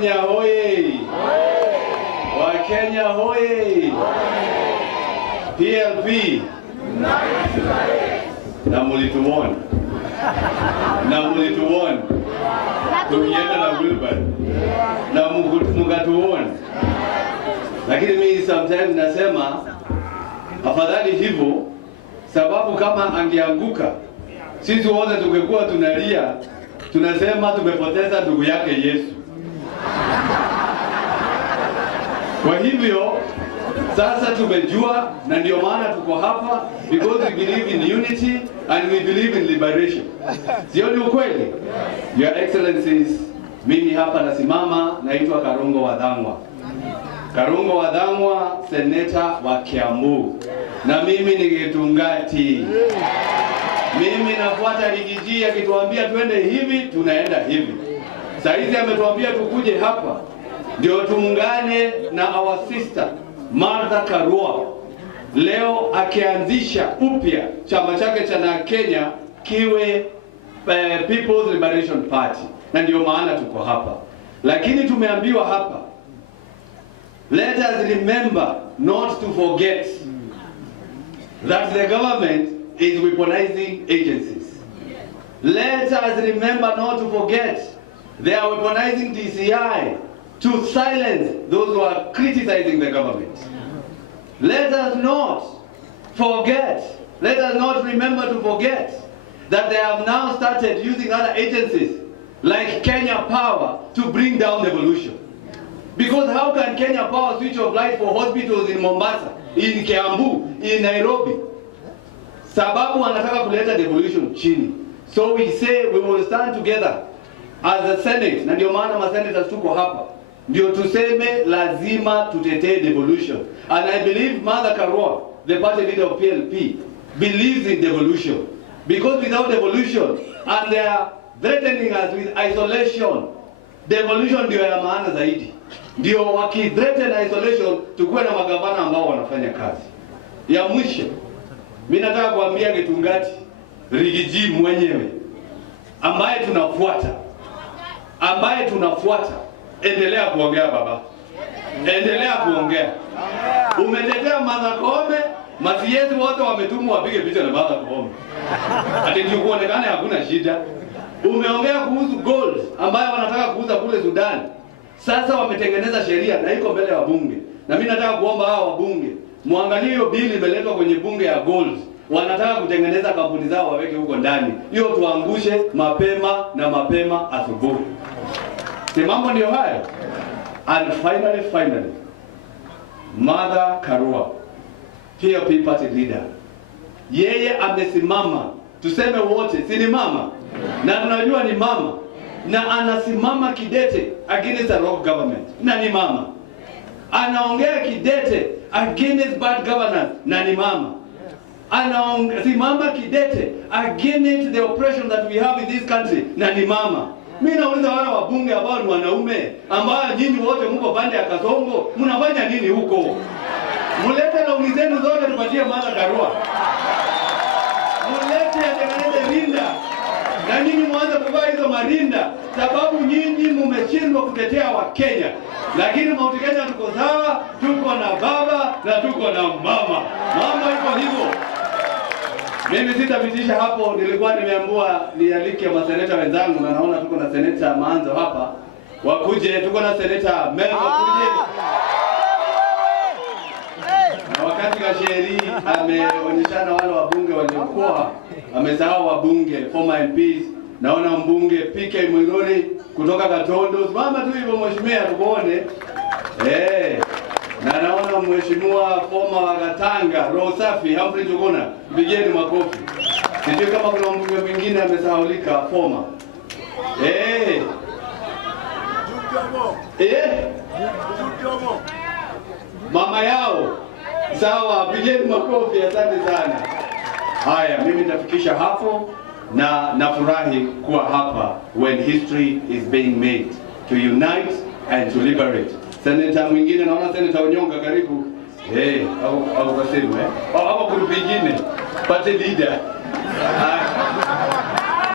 Wakenya hoye! Wakenya hoye! PLP na mulituona tukienda na Wilbur na mungatuona, lakini mimi sometimes nasema afadhali hivyo, sababu kama angeanguka sisi wote tungekuwa tunalia tunasema tumepoteza ndugu yake Yesu. Kwa hivyo sasa tumejua, na ndio maana tuko hapa, because we believe in unity and we believe in liberation. Sio ni ukweli? Your Excellencies, mimi hapa nasimama, naitwa Karungo Wathang'wa. Karungo Wathang'wa, seneta wa Kiambu. Na mimi ni Gitungati. Mimi nafuata Rigiji, akituambia twende hivi, tunaenda hivi. Saizi ametuambia tukuje hapa ndio tuungane na our sister Martha Karua leo akianzisha upya chama chake cha Kenya kiwe People's Liberation Party, na ndio maana tuko hapa. Lakini tumeambiwa hapa, let us remember not to forget that the government is weaponizing agencies. Let us remember not to forget they are weaponizing DCI to silence those who are criticizing the government. Let us not forget, let us not remember to forget that they have now started using other agencies like Kenya Power to bring down devolution. Because how can Kenya Power switch off light for hospitals in Mombasa, in Kiambu, in Nairobi? Sababu wanataka kuleta devolution chini. So we say we will stand together as a Senate, na ndio maana ma-senators tuko hapa. Ndio tuseme lazima tutetee devolution. And I believe Martha Karua, the party leader of PLP, believes in devolution. Because without devolution, and they are threatening us with isolation, devolution ndio ya maana zaidi. Ndio waki-threaten isolation, tukuwe na magavana ambao wanafanya kazi. Ya mwisho, mimi nataka kuambia Gitungati, Rigiji mwenyewe, ambaye tunafuata, endelea kuongea baba. Endelea kuongea. Umetetea Martha Koome, masiezi wote wametumwa wapige picha na Martha Koome. Ati ndio kuonekana hakuna shida. Umeongea kuhusu gold ambayo wanataka kuuza kule Sudan. Sasa wametengeneza sheria na iko mbele ya wabunge. Na mimi nataka kuomba hao wabunge, muangalie hiyo bili imeletwa kwenye bunge ya gold. Wanataka kutengeneza kampuni zao waweke huko ndani. Hiyo tuangushe mapema asubuhi. Si mambo ndio haya. And finally, Martha Karua, PLP party leader. Yeye amesimama, tuseme wote, si ni mama? Na tunajua ni mama. Na anasimama kidete against a rogue government. Na ni mama. Anaongea kidete against bad governance. Na ni mama. Anasimama kidete against the oppression that we have in this country. Na ni mama. Mimi nauliza wale wabunge ambao ni wanaume, ambao nyinyi wote mko pande ya Kasongo, mnafanya nini huko? Mulete na umizenu zote tupatie Martha Karua. Mulete atengeneze rinda. Na nyinyi mwanze kuvaa hizo marinda, sababu nyinyi mmeshindwa kutetea wa Kenya. Lakini Mount Kenya tuko sawa, tuko na baba na tuko na mama. Mama iko hivyo. Mimi sitapitisha hapo, nilikuwa nimeambiwa nialike maseneta wenzangu, na naona tuko na seneta Manzo hapa. Wakuje, tuko na seneta Mel wakuje. Na wakati Gasheri ameonyeshana wale wabunge waliokuwa, amesahau wabunge, former MPs. Naona mbunge PK Mwiruri kutoka Gatondo. Mama tu hivyo mheshimiwa tukuone. Na naona mheshimiwa former wa Gatanga, Roho Safi, Humphrey Njuguna. Pigeni makofi. Sijui kama kuna mbunge mwingine amesahaulika former. Mama yao. Sawa, pigeni makofi, asante sana. Haya, mimi nitafikisha hapo, na nafurahi kuwa hapa when history is being made to unite and to liberate. Senator mwingine, naona Senator Onyonga karibu. Au kasema hapo kuna pingine party leader.